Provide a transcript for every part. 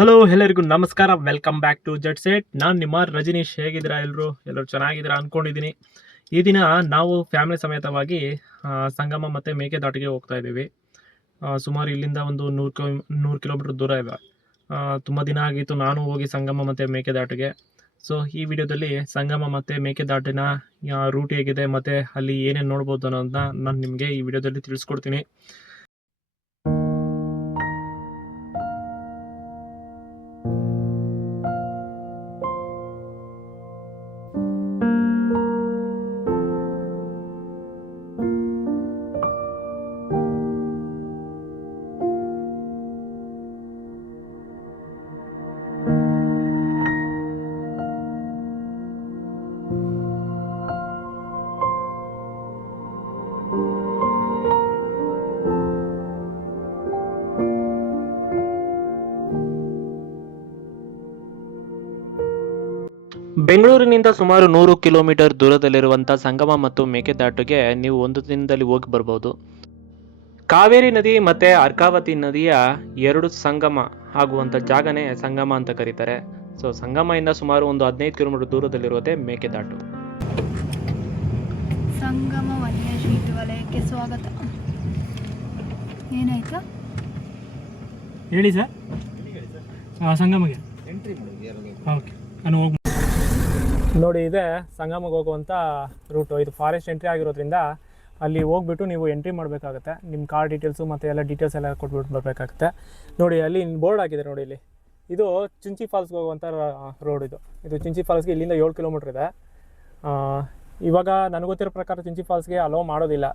Hello ಎಲ್ಲರಿಗೂ ನಮಸ್ಕಾರ. Welcome back to jet set. ನಾನು ನಿಮ್ಮ ರಜನೀಶ್. ಹೇಗಿದ್ದೀರಾ? ಎಲ್ಲರೂ ಚೆನ್ನಾಗಿದ್ದೀರಾ ಅನ್ಕೊಂಡಿದ್ದೀನಿ. ಈ ದಿನ ನಾವು ಫ್ಯಾಮಿಲಿ ಸಮೇತವಾಗಿ ಸಂಗಮ ಮತ್ತು ಮೇಕೆದಾಟಿಗೆ ಹೋಗ್ತಾ ಇದ್ದೀವಿ. ಸುಮಾರು ಇಲ್ಲಿಂದ ಒಂದು 100 ಕಿಲೋಮೀಟರ್ ದೂರ ಇದೆ. ತುಂಬ ದಿನ ಆಗಿತ್ತು ನಾನು ಹೋಗಿ ಸಂಗಮ ಮತ್ತು ಮೇಕೆದಾಟಿಗೆ. ಸೊ ಈ ವಿಡಿಯೋದಲ್ಲಿ ಸಂಗಮ ಮತ್ತು ಮೇಕೆದಾಟಿನ ರೂಟ್ ಹೇಗಿದೆ ಮತ್ತು ಅಲ್ಲಿ ಏನೇನು ನೋಡ್ಬೋದು ಅನ್ನೋದನ್ನ ನಾನು ನಿಮಗೆ ಈ ವಿಡಿಯೋದಲ್ಲಿ ತಿಳಿಸ್ಕೊಡ್ತೀನಿ. ಬೆಂಗಳೂರಿನಿಂದ ಸುಮಾರು 100 ಕಿಲೋಮೀಟರ್ ದೂರದಲ್ಲಿರುವಂಥ ಸಂಗಮ ಮತ್ತು ಮೇಕೆದಾಟುಗೆ ನೀವು ಒಂದು ದಿನದಲ್ಲಿ ಹೋಗಿ ಬರ್ಬೋದು. ಕಾವೇರಿ ನದಿ ಮತ್ತು ಅರ್ಕಾವತಿ ನದಿಯ ಎರಡು ಸಂಗಮ ಆಗುವಂಥ ಜಾಗನೇ ಸಂಗಮ ಅಂತ ಕರೀತಾರೆ. ಸೊ ಸಂಗಮದಿಂದ ಸುಮಾರು ಒಂದು 15 ಕಿಲೋಮೀಟರ್ ದೂರದಲ್ಲಿರುವುದೇ ಮೇಕೆದಾಟು. ಸಂಗಮ ವನ್ಯಜೀವಿ ವಲಯಕ್ಕೆ ಸ್ವಾಗತ. ಏನಾಯ್ತು ಹೇಳಿ ಸರ್. ಸಂಗಮಗೆ ಓಕೆ, ನಾನು ಹೋಗಿ ನೋಡಿ. ಇದೆ ಸಂಗಮಗೆ ಹೋಗುವಂಥ ರೂಟು. ಇದು ಫಾರೆಸ್ಟ್ ಎಂಟ್ರಿ ಆಗಿರೋದ್ರಿಂದ ಅಲ್ಲಿ ಹೋಗ್ಬಿಟ್ಟು ನೀವು ಎಂಟ್ರಿ ಮಾಡಬೇಕಾಗುತ್ತೆ. ನಿಮ್ಮ ಕಾರ್ ಡೀಟೇಲ್ಸು ಮತ್ತು ಎಲ್ಲ ಡೀಟೇಲ್ಸ್ ಎಲ್ಲ ಕೊಟ್ಬಿಟ್ಟು ಬರಬೇಕಾಗುತ್ತೆ. ನೋಡಿ ಅಲ್ಲಿ ಬೋರ್ಡ್ ಹಾಕಿದೆ ನೋಡಿ. ಇಲ್ಲಿ ಇದು ಚುಂಚಿ ಫಾಲ್ಸ್ಗೆ ಹೋಗುವಂಥ ರೋಡ್. ಇದು ಚುಂಚಿ ಫಾಲ್ಸ್ಗೆ ಇಲ್ಲಿಂದ 7 ಕಿಲೋಮೀಟ್ರ್ ಇದೆ. ಇವಾಗ ನನಗೆ ಗೊತ್ತಿರೋ ಪ್ರಕಾರ ಚುಂಚಿ ಫಾಲ್ಸ್ಗೆ ಅಲೋ ಮಾಡೋದಿಲ್ಲ.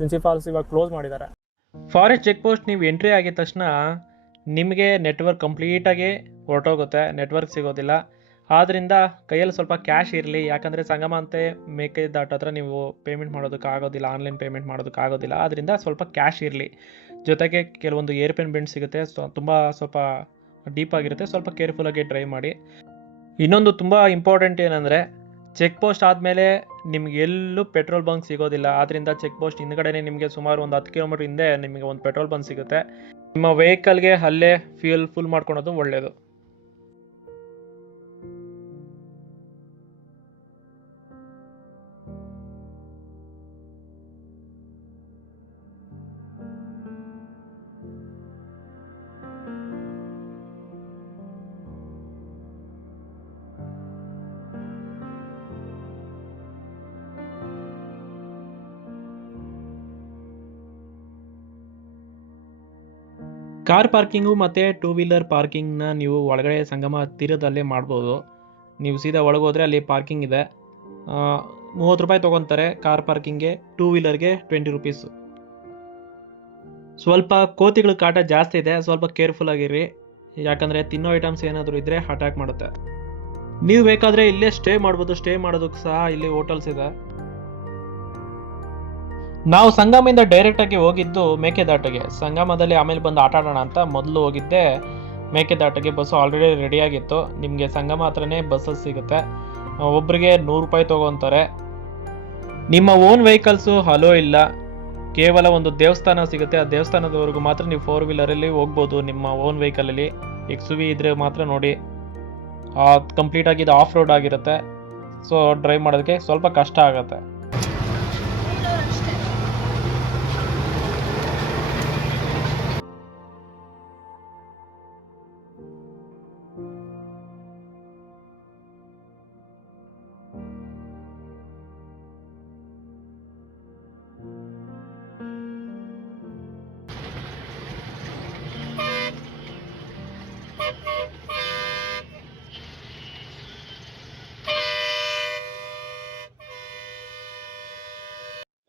ಚುಂಚಿ ಫಾಲ್ಸ್ ಇವಾಗ ಕ್ಲೋಸ್ ಮಾಡಿದ್ದಾರೆ. ಫಾರೆಸ್ಟ್ ಚೆಕ್ ಪೋಸ್ಟ್ ನೀವು ಎಂಟ್ರಿ ಆಗಿದ ತಕ್ಷಣ ನಿಮಗೆ ನೆಟ್ವರ್ಕ್ ಕಂಪ್ಲೀಟಾಗಿ ಹೊರಟೋಗುತ್ತೆ, ನೆಟ್ವರ್ಕ್ ಸಿಗೋದಿಲ್ಲ. ಆದ್ದರಿಂದ ಕೈಯಲ್ಲಿ ಸ್ವಲ್ಪ ಕ್ಯಾಶ್ ಇರಲಿ. ಯಾಕಂದರೆ ಸಂಗಮ ಅಂತೆ ಮೇಕೆದಾಟು ಹತ್ರ ನೀವು ಪೇಮೆಂಟ್ ಮಾಡೋದಕ್ಕಾಗೋದಿಲ್ಲ, ಆನ್ಲೈನ್ ಪೇಮೆಂಟ್ ಮಾಡೋದಕ್ಕಾಗೋದಿಲ್ಲ. ಆದ್ದರಿಂದ ಸ್ವಲ್ಪ ಕ್ಯಾಶ್ ಇರಲಿ. ಜೊತೆಗೆ ಕೆಲವೊಂದು ಏರ್ಪೇನ್ ಬೆಂಡ್ ಸಿಗುತ್ತೆ, ಸ್ವಲ್ಪ ಡೀಪ್ ಆಗಿರುತ್ತೆ. ಸ್ವಲ್ಪ ಕೇರ್ಫುಲ್ಲಾಗಿ ಡ್ರೈವ್ ಮಾಡಿ. ಇನ್ನೊಂದು ತುಂಬ ಇಂಪಾರ್ಟೆಂಟ್ ಏನಂದರೆ, ಚೆಕ್ ಪೋಸ್ಟ್ ಆದಮೇಲೆ ನಿಮ್ಗೆ ಎಲ್ಲೂ ಪೆಟ್ರೋಲ್ ಬಂಕ್ ಸಿಗೋದಿಲ್ಲ. ಆದ್ದರಿಂದ ಚೆಕ್ ಪೋಸ್ಟ್ ಹಿಂದ್ಗಡೆನೇ ನಿಮಗೆ ಸುಮಾರು ಒಂದು 10 ಕಿಲೋಮೀಟ್ರ್ ಹಿಂದೆ ನಿಮಗೆ ಒಂದು ಪೆಟ್ರೋಲ್ ಬಂಕ್ ಸಿಗುತ್ತೆ. ನಿಮ್ಮ ವೆಹಿಕಲ್ಗೆ ಅಲ್ಲೇ ಫ್ಯೂಯಲ್ ಫುಲ್ ಮಾಡ್ಕೊಳೋದು ಒಳ್ಳೆಯದು. ಕಾರ್ ಪಾರ್ಕಿಂಗು ಮತ್ತು 2 ವೀಲರ್ ಪಾರ್ಕಿಂಗ್ನ ನೀವು ಒಳಗಡೆ ಸಂಗಮ ತೀರದಲ್ಲೇ ಮಾಡ್ಬೋದು. ನೀವು ಸೀದಾ ಒಳಗೋದ್ರೆ ಅಲ್ಲಿ ಪಾರ್ಕಿಂಗ್ ಇದೆ. 30 ರೂಪಾಯಿ ತೊಗೊತಾರೆ ಕಾರ್ ಪಾರ್ಕಿಂಗ್ಗೆ. 2 ವೀಲರ್ಗೆ 20 ರುಪೀಸು. ಸ್ವಲ್ಪ ಕೋತಿಗಳ ಕಾಟ ಜಾಸ್ತಿ ಇದೆ, ಸ್ವಲ್ಪ ಕೇರ್ಫುಲ್ ಆಗಿರಿ. ಯಾಕಂದರೆ ತಿನ್ನೋ ಐಟಮ್ಸ್ ಏನಾದರೂ ಇದ್ದರೆ ಅಟ್ಯಾಕ್ ಮಾಡುತ್ತೆ. ನೀವು ಬೇಕಾದರೆ ಇಲ್ಲೇ ಸ್ಟೇ ಮಾಡ್ಬೋದು. ಸ್ಟೇ ಮಾಡೋದಕ್ಕೆ ಸಹ ಇಲ್ಲಿ ಹೋಟೆಲ್ಸ್ ಇದೆ. ನಾವು ಸಂಗಮದಿಂದ ಡೈರೆಕ್ಟಾಗಿ ಹೋಗಿದ್ದು ಮೇಕೆದಾಟಿಗೆ. ಸಂಗಮದಲ್ಲಿ ಆಮೇಲೆ ಬಂದು ಆಟ ಆಡೋಣ ಅಂತ ಮೊದಲು ಹೋಗಿದ್ದೆ ಮೇಕೆದಾಟಿಗೆ. Bus already ರೆಡಿಯಾಗಿತ್ತು. ನಿಮಗೆ ಸಂಗಮ ಹತ್ರನೇ ಬಸ್ಸಸ್ ಸಿಗುತ್ತೆ. ಒಬ್ಬರಿಗೆ 100 ರೂಪಾಯಿ ತೊಗೊತಾರೆ. ನಿಮ್ಮ ಓನ್ ವೆಹಿಕಲ್ಸು ಅಲೋ ಇಲ್ಲ. ಕೇವಲ ಒಂದು ದೇವಸ್ಥಾನ ಸಿಗುತ್ತೆ. ಆ ದೇವಸ್ಥಾನದವರೆಗೂ ಮಾತ್ರ ನೀವು 4 ವೀಲರಲ್ಲಿ ಹೋಗ್ಬೋದು ನಿಮ್ಮ ಓನ್ ವೆಹಿಕಲಲ್ಲಿ. XUV ಇದ್ರೆ ಮಾತ್ರ ನೋಡಿ. ಕಂಪ್ಲೀಟಾಗಿ ಇದು ಆಫ್ ರೋಡ್ ಆಗಿರುತ್ತೆ. ಸೊ ಡ್ರೈವ್ ಮಾಡೋದಕ್ಕೆ ಸ್ವಲ್ಪ ಕಷ್ಟ ಆಗುತ್ತೆ.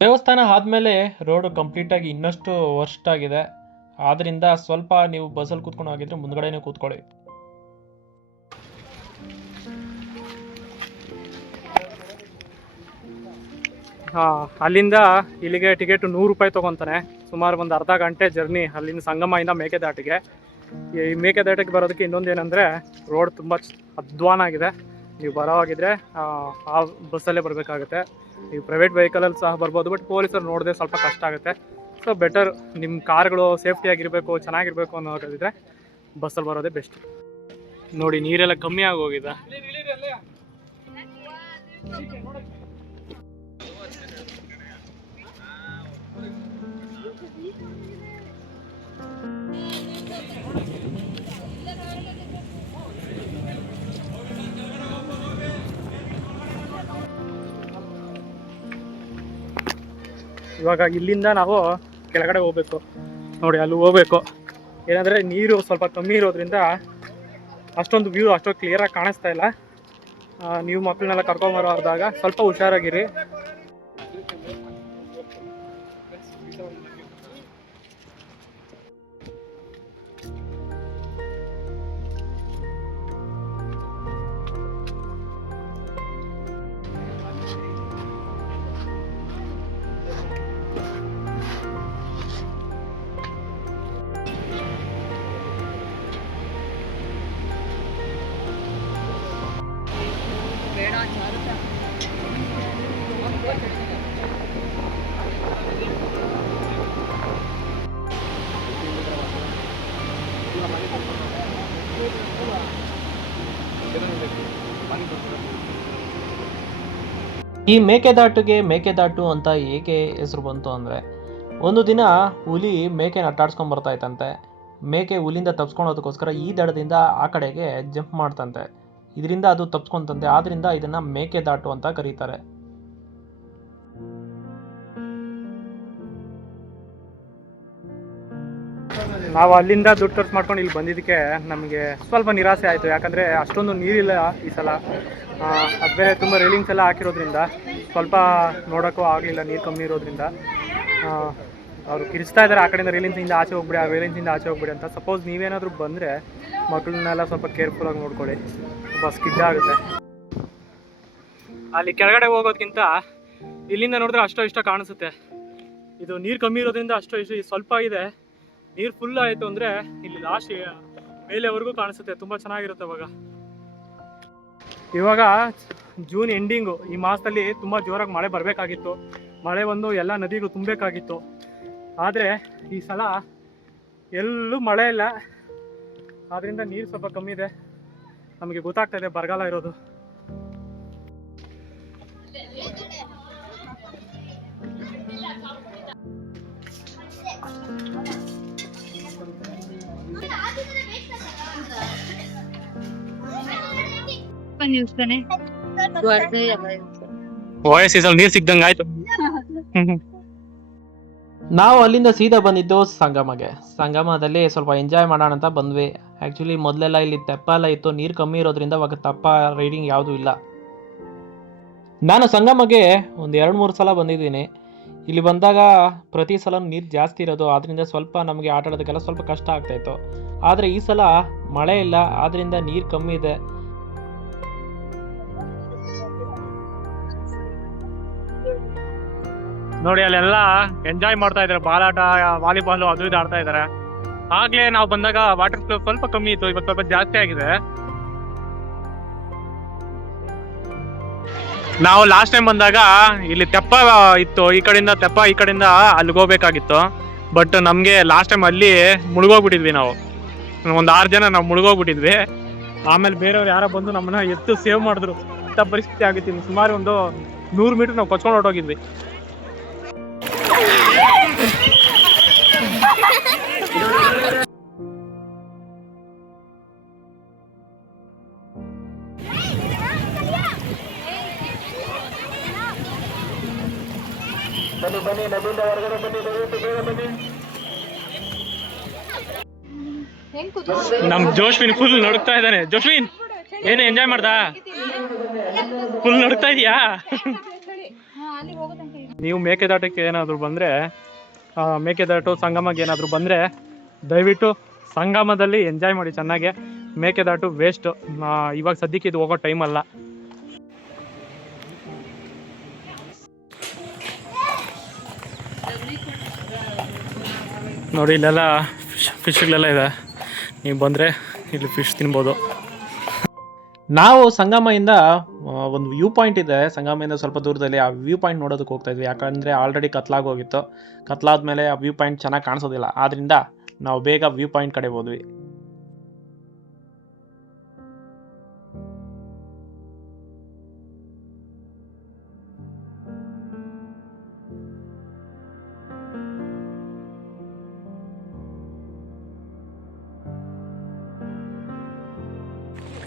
ದೇವಸ್ಥಾನ ಆದಮೇಲೆ ರೋಡು ಕಂಪ್ಲೀಟಾಗಿ ಇನ್ನಷ್ಟು ವರ್ಸ್ಟ್ ಆಗಿದೆ. ಆದ್ದರಿಂದ ಸ್ವಲ್ಪ ನೀವು ಬಸ್ಸಲ್ಲಿ ಕೂತ್ಕೊಂಡು ಹೋಗಿದ್ರೆ ಮುಂದ್ಗಡೆನೇ ಕೂತ್ಕೊಳ್ಳಿ. ಅಲ್ಲಿಂದ ಇಲ್ಲಿಗೆ ಟಿಕೆಟ್ 100 ರೂಪಾಯಿ ತೊಗೊತಾನೆ. ಸುಮಾರು ಒಂದು ಅರ್ಧ ಗಂಟೆ ಜರ್ನಿ ಅಲ್ಲಿಂದ ಸಂಗಮದಿಂದ ಮೇಕೆದಾಟಿಗೆ. ಈ ಮೇಕೆದಾಟಿಗೆ ಬರೋದಕ್ಕೆ ಇನ್ನೊಂದು ಏನಂದರೆ, ರೋಡ್ ತುಂಬ ಅಧ್ವಾನ ಆಗಿದೆ. ನೀವು ಬರೋವಾಗಿದ್ದರೆ ಆ ಬಸ್ಸಲ್ಲೇ ಬರಬೇಕಾಗುತ್ತೆ. ನೀವು ಪ್ರೈವೇಟ್ ವೆಹಿಕಲಲ್ಲಿ ಸಹ ಬರ್ಬೋದು, ಬಟ್ ಪೊಲೀಸರು ನೋಡಿದ್ರೆ ಸ್ವಲ್ಪ ಕಷ್ಟ ಆಗುತ್ತೆ. ಸೊ ಬೆಟರ್ ನಿಮ್ಮ ಕಾರ್ಗಳು ಸೇಫ್ಟಿಯಾಗಿರಬೇಕು, ಚೆನ್ನಾಗಿರಬೇಕು ಅನ್ನೋದಿದ್ರೆ ಬಸ್ಸಲ್ಲಿ ಬರೋದೇ ಬೆಸ್ಟ್. ನೋಡಿ ನೀರೆಲ್ಲ ಕಮ್ಮಿ ಆಗೋಗಿದೆ. ಇವಾಗ ಇಲ್ಲಿಂದ ನಾವು ಕೆಳಗಡೆ ಹೋಗ್ಬೇಕು. ನೋಡಿ ಅಲ್ಲಿ ಹೋಗ್ಬೇಕು. ಏನಂದರೆ ನೀರು ಸ್ವಲ್ಪ ಕಮ್ಮಿ ಇರೋದ್ರಿಂದ ಅಷ್ಟೊಂದು ವ್ಯೂ ಅಷ್ಟೊಂದು ಕ್ಲಿಯರಾಗಿ ಕಾಣಿಸ್ತಾ ಇಲ್ಲ. ನೀವು ಮಕ್ಕಳನ್ನೆಲ್ಲ ಕರ್ಕೊಂಬರೋದಾಗ ಸ್ವಲ್ಪ ಹುಷಾರಾಗಿರಿ. ಈ ಮೇಕೆದಾಟುಗೆ ಮೇಕೆದಾಟು ಅಂತ ಏಕೆ ಹೆಸರು ಬಂತು ಅಂದರೆ, ಒಂದು ದಿನ ಹುಲಿ ಮೇಕೆನ ಅಟ್ಟಾಡ್ಸ್ಕೊಂಡು ಬರ್ತಾ ಇತ್ತಂತೆ. ಮೇಕೆ ಹುಲಿಂದ ತಪ್ಸ್ಕೊಳೋದಕ್ಕೋಸ್ಕರ ಈ ದಡದಿಂದ ಆ ಕಡೆಗೆ ಜಂಪ್ ಮಾಡ್ತಂತೆ. ಇದರಿಂದ ಅದು ತಪ್ಸ್ಕೊಂತಂತೆ. ಆದ್ರಿಂದ ಇದನ್ನ ಮೇಕೆದಾಟು ಅಂತ ಕರೀತಾರೆ. ನಾವು ಅಲ್ಲಿಂದ ದುಡ್ಡು ಖರ್ಚು ಮಾಡ್ಕೊಂಡು ಇಲ್ಲಿ ಬಂದಿದ್ದಕ್ಕೆ ನಮಗೆ ಸ್ವಲ್ಪ ನಿರಾಸೆ ಆಯಿತು. ಯಾಕಂದರೆ ಅಷ್ಟೊಂದು ನೀರಿಲ್ಲ ಈ ಸಲ. ಅದು ಬೇರೆ ತುಂಬ ರೈಲಿಂಗ್ಸ್ ಎಲ್ಲ ಹಾಕಿರೋದ್ರಿಂದ ಸ್ವಲ್ಪ ನೋಡೋಕ್ಕೂ ಆಗಲಿಲ್ಲ, ನೀರು ಕಮ್ಮಿ ಇರೋದ್ರಿಂದ. ಅವರು ಕಿರಿಸ್ತಾ ಇದ್ದಾರೆ ಆ ಕಡೆಯಿಂದ ರೈಲಿಂಗ್ಸಿಂದ ಆಚೆ ಹೋಗ್ಬಿಡಿ, ಆ ರೈಲಿಂಗ್ಸಿಂದ ಆಚೆ ಹೋಗ್ಬಿಡಿ ಅಂತ. ಸಪೋಸ್ ನೀವೇನಾದರೂ ಬಂದರೆ ಮಕ್ಕಳನ್ನೆಲ್ಲ ಸ್ವಲ್ಪ ಕೇರ್ಫುಲ್ಲಾಗಿ ನೋಡ್ಕೊಳ್ಳಿ, ಸ್ವಲ್ಪ ಸ್ಕಿಡ್ ಆಗುತ್ತೆ. ಅಲ್ಲಿ ಕೆಳಗಡೆ ಹೋಗೋದಕ್ಕಿಂತ ಇಲ್ಲಿಂದ ನೋಡಿದ್ರೆ ಅಷ್ಟೋ ಇಷ್ಟ ಕಾಣಿಸುತ್ತೆ. ಇದು ನೀರು ಕಮ್ಮಿ ಇರೋದ್ರಿಂದ ಅಷ್ಟೋ ಇಷ್ಟು ಸ್ವಲ್ಪ ಇದೆ. ನೀರು ಫುಲ್ ಆಯಿತು ಅಂದರೆ ಇಲ್ಲಿ ಲಾಸ್ಟ್ ಮೇಲೆವರೆಗೂ ಕಾಣಿಸುತ್ತೆ, ತುಂಬ ಚೆನ್ನಾಗಿರುತ್ತೆ. ಇವಾಗ ಜೂನ್ ಎಂಡಿಂಗು, ಈ ಮಾಸದಲ್ಲಿ ತುಂಬ ಜೋರಾಗಿ ಮಳೆ ಬರಬೇಕಾಗಿತ್ತು. ಮಳೆ ಬಂದು ಎಲ್ಲ ನದಿಗಳು ತುಂಬಬೇಕಾಗಿತ್ತು. ಆದರೆ ಈ ಸಲ ಎಲ್ಲೂ ಮಳೆ ಇಲ್ಲ. ಆದ್ದರಿಂದ ನೀರು ಸ್ವಲ್ಪ ಕಮ್ಮಿ ಇದೆ. ನಮಗೆ ಗೊತ್ತಾಗ್ತಾ ಇದೆ ಬರಗಾಲ ಇರೋದು. ನೀರು ಸಿಗ್ದಂಗೆ ಆಯ್ತು. ನಾವು ಅಲ್ಲಿಂದ ಸೀದಾ ಬಂದಿದ್ದು ಸಂಗಮಗೆ. ಸಂಗಮದಲ್ಲಿ ಸ್ವಲ್ಪ ಎಂಜಾಯ್ ಮಾಡೋಣ ಅಂತ ಬಂದ್ವಿ. ಆ್ಯಕ್ಚುಲಿ ಮೊದಲೆಲ್ಲ ಇಲ್ಲಿ ತೆಪ್ಪ ಎಲ್ಲ ಇತ್ತು. ನೀರು ಕಮ್ಮಿ ಇರೋದ್ರಿಂದ ಇವಾಗ ತೆಪ್ಪ ರೈಡಿಂಗ್ ಯಾವುದೂ ಇಲ್ಲ. ನಾನು ಸಂಗಮಗೆ ಒಂದು 2-3 ಸಲ ಬಂದಿದ್ದೀನಿ. ಇಲ್ಲಿ ಬಂದಾಗ ಪ್ರತಿ ಸಲ ನೀರು ಜಾಸ್ತಿ ಇರೋದು, ಆದ್ದರಿಂದ ಸ್ವಲ್ಪ ನಮಗೆ ಆಟ ಆಡೋದಕ್ಕೆಲ್ಲ ಸ್ವಲ್ಪ ಕಷ್ಟ ಆಗ್ತಾಯಿತ್ತು. ಆದರೆ ಈ ಸಲ ಮಳೆ ಇಲ್ಲ, ಆದ್ದರಿಂದ ನೀರು ಕಮ್ಮಿ ಇದೆ. ನೋಡಿ ಅಲ್ಲೆಲ್ಲ ಎಂಜಾಯ್ ಮಾಡ್ತಾ ಇದ್ದಾರೆ, ಬಾಲಾಟ, ವಾಲಿಬಾಲು ಅದು ಇದು ಆಡ್ತಾ ಇದ್ದಾರೆ. ಆಗ್ಲೇ ನಾವು ಬಂದಾಗ ವಾಟರ್ ಫ್ಲೋ ಸ್ವಲ್ಪ ಕಮ್ಮಿ ಇತ್ತು, ಇವಾಗ ಸ್ವಲ್ಪ ಜಾಸ್ತಿ ಆಗಿದೆ. ನಾವು ಲಾಸ್ಟ್ ಟೈಮ್ ಬಂದಾಗ ಇಲ್ಲಿ ತೆಪ್ಪ ಇತ್ತು, ಈ ಕಡೆಯಿಂದ ತೆಪ್ಪ, ಈ ಕಡೆಯಿಂದ ಅಲ್ಲಿಗೆ ಹೋಗ್ಬೇಕಾಗಿತ್ತು. ಬಟ್ ನಮಗೆ ಲಾಸ್ಟ್ ಟೈಮ್ ಅಲ್ಲಿ ಮುಳುಗೋಗ್ಬಿಟ್ಟಿದ್ವಿ. ನಾವು ಒಂದು 6 ಜನ ನಾವು ಮುಳುಗೋಗ್ಬಿಟ್ಟಿದ್ವಿ. ಆಮೇಲೆ ಬೇರೆಯವ್ರು ಯಾರೋ ಬಂದು ನಮ್ಮನ್ನ ಎತ್ತು ಸೇವ್ ಮಾಡಿದ್ರು. ಇಂಥ ಪರಿಸ್ಥಿತಿ ಆಗಿತ್ತು. ಸುಮಾರು ಒಂದು 100 ಮೀಟರ್ ನಾವು ಕೊಚ್ಕೊಂಡು ಹೊರಟೋಗಿದ್ವಿ. ಬನ್ನಿ ನದಿಯಿಂದ ಹೊರಗಡೆ ಬನ್ನಿ, ಬನ್ನಿ. ನಮ್ ಜೋಶ್ವಿನ್ ಫುಲ್ ನಡುಕ್ತಾ ಇದ್ದಾನೆ. ಜೋಶ್ವಿನ್ ಏನು ಎಂಜಾಯ್ ಮಾಡ್ದ? ಫುಲ್ ನಡುಕ್ತಾ ಇದೀಯಾ? ನೀವು ಮೇಕೆದಾಟಕ್ಕೆ ಏನಾದರೂ ಬಂದರೆ, ಮೇಕೆದಾಟು ಸಂಗಮಗೆ ಏನಾದರೂ ಬಂದರೆ ದಯವಿಟ್ಟು ಸಂಗಮದಲ್ಲಿ ಎಂಜಾಯ್ ಮಾಡಿ ಚೆನ್ನಾಗೆ. ಮೇಕೆದಾಟು ವೇಸ್ಟು. ಇವಾಗ ಸದ್ಯಕ್ಕೆ ಇದು ಹೋಗೋ ಟೈಮ್ ಅಲ್ಲ. ನೋಡಿ ಇಲ್ಲೆಲ್ಲ ಫಿಶ್ಗಳೆಲ್ಲ ಇದೆ. ನೀವು ಬಂದರೆ ಇಲ್ಲಿ ಫಿಶ್ ತಿನ್ಬೋದು. ನಾವು ಸಂಗಮದಿಂದ ಒಂದು ವ್ಯೂ ಪಾಯಿಂಟ್ ಇದೆ, ಸಂಗಮದಿಂದ ಸ್ವಲ್ಪ ದೂರದಲ್ಲಿ. ಆ ವ್ಯೂ ಪಾಯಿಂಟ್ ನೋಡೋದಕ್ಕೆ ಹೋಗ್ತಾ ಇದ್ವಿ. ಯಾಕಂದರೆ ಆಲ್ರೆಡಿ ಕತ್ಲಾಗೋಗಿತ್ತು. ಕತ್ಲಾದ್ಮೇಲೆ ಆ ವ್ಯೂ ಪಾಯಿಂಟ್ ಚೆನ್ನಾಗಿ ಕಾಣಿಸೋದಿಲ್ಲ. ಆದ್ದರಿಂದ ನಾವು ಬೇಗ ವ್ಯೂ ಪಾಯಿಂಟ್ ಕಡೆ ಹೋದ್ವಿ.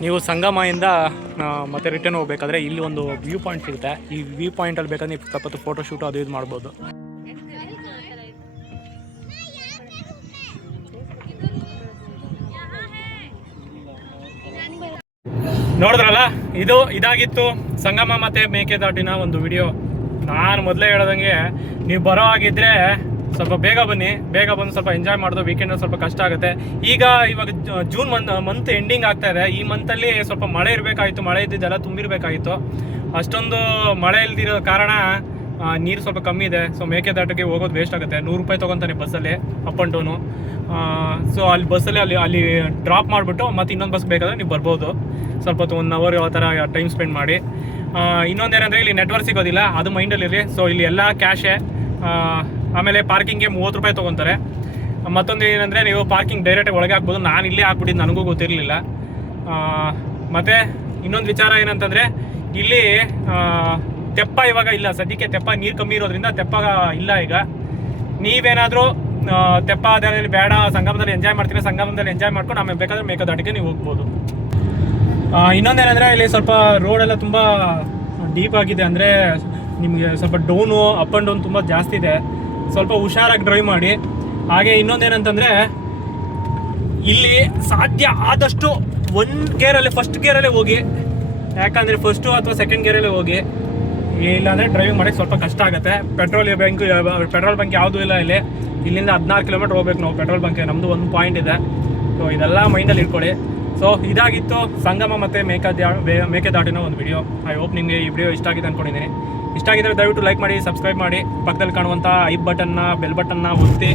ನೀವು ಸಂಗಮದಿಂದ ಮತ್ತೆ ರಿಟರ್ನ್ ಹೋಗ್ಬೇಕಾದ್ರೆ ಇಲ್ಲಿ ಒಂದು ವ್ಯೂ ಪಾಯಿಂಟ್ ಸಿಗುತ್ತೆ. ಈ ವ್ಯೂ ಪಾಯಿಂಟಲ್ಲಿ ಬೇಕಾದ್ರೆ ನೀವು ಸ್ವಲ್ಪ ಫೋಟೋ ಶೂಟು ಅದು ಇದು ಮಾಡ್ಬೋದು. ನೋಡಿದ್ರಲ್ಲ, ಇದಾಗಿತ್ತು ಸಂಗಮ ಮತ್ತು ಮೇಕೆದಾಟಿನ ಒಂದು ವಿಡಿಯೋ. ನಾನು ಮೊದಲೇ ಹೇಳೋದಂಗೆ ನೀವು ಬರೋ ಆಗಿದ್ದರೆ ಸ್ವಲ್ಪ ಬೇಗ ಬಂದು ಸ್ವಲ್ಪ ಎಂಜಾಯ್ ಮಾಡೋದು. ವೀಕೆಂಡ್ ಸ್ವಲ್ಪ ಕಷ್ಟ ಆಗುತ್ತೆ. ಇವಾಗ ಜೂನ್ ಮಂತ್ ಎಂಡಿಂಗ್ ಆಗ್ತಾ ಇದೆ. ಈ ಮಂತಲ್ಲಿ ಸ್ವಲ್ಪ ಮಳೆ ಇರಬೇಕಾಗಿತ್ತು, ಮಳೆ ಇದ್ದಿದ್ದೆಲ್ಲ ತುಂಬಿರಬೇಕಾಗಿತ್ತು. ಅಷ್ಟೊಂದು ಮಳೆ ಇಲ್ದಿರೋ ಕಾರಣ ನೀರು ಸ್ವಲ್ಪ ಕಮ್ಮಿ ಇದೆ. ಸೊ ಮೇಕೆದಾಟಿಗೆ ಹೋಗೋದು ವೇಸ್ಟ್ ಆಗುತ್ತೆ. 100 ರೂಪಾಯಿ ತೊಗೊತಾನೆ ಬಸ್ಸಲ್ಲಿ ಅಪ್ ಆ್ಯಂಡ್ ಡೌನು. ಸೊ ಅಲ್ಲಿ ಬಸ್ಸಲ್ಲಿ ಅಲ್ಲಿ ಡ್ರಾಪ್ ಮಾಡಿಬಿಟ್ಟು ಮತ್ತೆ ಇನ್ನೊಂದು ಬಸ್ ಬೇಕಾದರೆ ನೀವು ಬರ್ಬೋದು. ಸ್ವಲ್ಪ ಹೊತ್ತು 1 ಅವರ್ ಯಾವ ಥರ ಟೈಮ್ ಸ್ಪೆಂಡ್ ಮಾಡಿ. ಇನ್ನೊಂದೇನೆಂದರೆ ಇಲ್ಲಿ ನೆಟ್ವರ್ಕ್ ಸಿಗೋದಿಲ್ಲ, ಅದು ಮೈಂಡಲ್ಲಿರಲಿ. ಸೊ ಇಲ್ಲಿ ಎಲ್ಲ ಕ್ಯಾಶೇ. ಆಮೇಲೆ ಪಾರ್ಕಿಂಗ್ಗೆ 30 ರೂಪಾಯಿ ತೊಗೊತಾರೆ. ಮತ್ತೊಂದು ಏನಂದರೆ ನೀವು ಪಾರ್ಕಿಂಗ್ ಡೈರೆಕ್ಟಾಗಿ ಒಳಗೆ ಹಾಕ್ಬೋದು. ನಾನು ಇಲ್ಲೇ ಹಾಕ್ಬಿಟ್ಟಿದ್ದು, ನನಗೂ ಗೊತ್ತಿರಲಿಲ್ಲ. ಮತ್ತು ಇನ್ನೊಂದು ವಿಚಾರ ಏನಂತಂದರೆ ಇಲ್ಲಿ ತೆಪ್ಪ ಇವಾಗ ಇಲ್ಲ, ಸದ್ಯಕ್ಕೆ ತೆಪ್ಪ ನೀರು ಕಮ್ಮಿ ಇರೋದ್ರಿಂದ ತೆಪ್ಪ ಇಲ್ಲ. ಈಗ ನೀವೇನಾದರೂ ತೆಪ್ಪ ಅದರಲ್ಲಿ ಬೇಡ, ಸಂಗಮದಲ್ಲಿ ಎಂಜಾಯ್ ಮಾಡ್ತೀನಿ, ಸಂಗಮದಲ್ಲಿ ಎಂಜಾಯ್ ಮಾಡ್ಕೊಂಡು ಆಮೇಲೆ ಬೇಕಾದರೆ ಮೇಕೆದಾಟಿಗೆ ನೀವು ಹೋಗ್ಬೋದು. ಇನ್ನೊಂದೇನೆಂದರೆ ಇಲ್ಲಿ ಸ್ವಲ್ಪ ರೋಡೆಲ್ಲ ತುಂಬ ಡೀಪ್ ಆಗಿದೆ. ಅಂದರೆ ನಿಮಗೆ ಸ್ವಲ್ಪ ಡೌನು ಅಪ್ ಆ್ಯಂಡ್ ಡೌನ್ ತುಂಬ ಜಾಸ್ತಿ ಇದೆ. ಸ್ವಲ್ಪ ಹುಷಾರಾಗಿ ಡ್ರೈವ್ ಮಾಡಿ. ಹಾಗೆ ಇನ್ನೊಂದೇನಂತಂದರೆ ಇಲ್ಲಿ ಸಾಧ್ಯ ಆದಷ್ಟು ಫಸ್ಟ್ ಗೇರಲ್ಲೇ ಹೋಗಿ. ಯಾಕಂದರೆ ಫಸ್ಟು ಅಥವಾ ಸೆಕೆಂಡ್ ಗೇರಲ್ಲೇ ಹೋಗಿ. ಇಲ್ಲಾಂದರೆ ಡ್ರೈವಿಂಗ್ ಮಾಡೋಕ್ಕೆ ಸ್ವಲ್ಪ ಕಷ್ಟ ಆಗುತ್ತೆ. ಪೆಟ್ರೋಲ್ ಬಂಕ್ ಯಾವುದೂ ಇಲ್ಲ ಇಲ್ಲಿ. ಇಲ್ಲಿಂದ 16 ಕಿಲೋಮೀಟ್ರ್ ಹೋಗ್ಬೇಕು ನಾವು ಪೆಟ್ರೋಲ್ ಬಂಕ್ಗೆ. ನಮ್ಮದು ಒಂದು ಪಾಯಿಂಟ್ ಇದೆ. ಸೊ ಇದೆಲ್ಲ ಮೈಂಡಲ್ಲಿ ಇಟ್ಕೊಳ್ಳಿ. ಸೊ ಇದಾಗಿತ್ತು ಸಂಗಮ ಮತ್ತು ಮೇಕೆದಾಟಿನ ಒಂದು ವಿಡಿಯೋ. ಐ ಹೋಪ್ ನಿಮಗೆ ಈ ವಿಡಿಯೋ ಇಷ್ಟ ಆಗಿದೆ ಅಂದ್ಕೊಂಡಿದ್ದೀನಿ. ಇಷ್ಟ ಆಗಿದ್ದರೆ ದಯವಿಟ್ಟು ಲೈಕ್ ಮಾಡಿ, ಸಬ್ಸ್ಕ್ರೈಬ್ ಮಾಡಿ, ಪಕ್ಕದಲ್ಲಿ ಕಾಣುವಂಥ ಬೆಲ್ ಬಟನ್ನ ಒತ್ತಿ.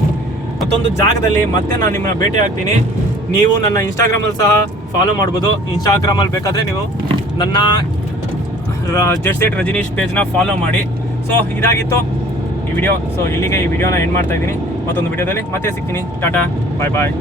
ಮತ್ತೊಂದು ಜಾಗದಲ್ಲಿ ಮತ್ತೆ ನಾನು ನಿಮ್ಮನ್ನ ಭೇಟಿ ಆಗ್ತೀನಿ. ನೀವು ನನ್ನ ಇನ್ಸ್ಟಾಗ್ರಾಮಲ್ಲಿ ಸಹ ಫಾಲೋ ಮಾಡ್ಬೋದು. ಇನ್ಸ್ಟಾಗ್ರಾಮಲ್ಲಿ ಬೇಕಾದರೆ ನೀವು ನನ್ನ ಜೆಟ್ ಸೆಟ್ ರಜನೀಶ್ ಪೇಜ್ನ ಫಾಲೋ ಮಾಡಿ. ಸೊ ಇದಾಗಿತ್ತು ಈ ವಿಡಿಯೋ. ಸೊ ಇಲ್ಲಿಗೆ ಈ ವಿಡಿಯೋನ ಎಂಡ್ ಮಾಡ್ತಾ ಇದ್ದೀನಿ. ಮತ್ತೊಂದು ವಿಡಿಯೋದಲ್ಲಿ ಮತ್ತೆ ಸಿಗ್ತೀನಿ. ಟಾಟಾ, ಬಾಯ್ ಬಾಯ್.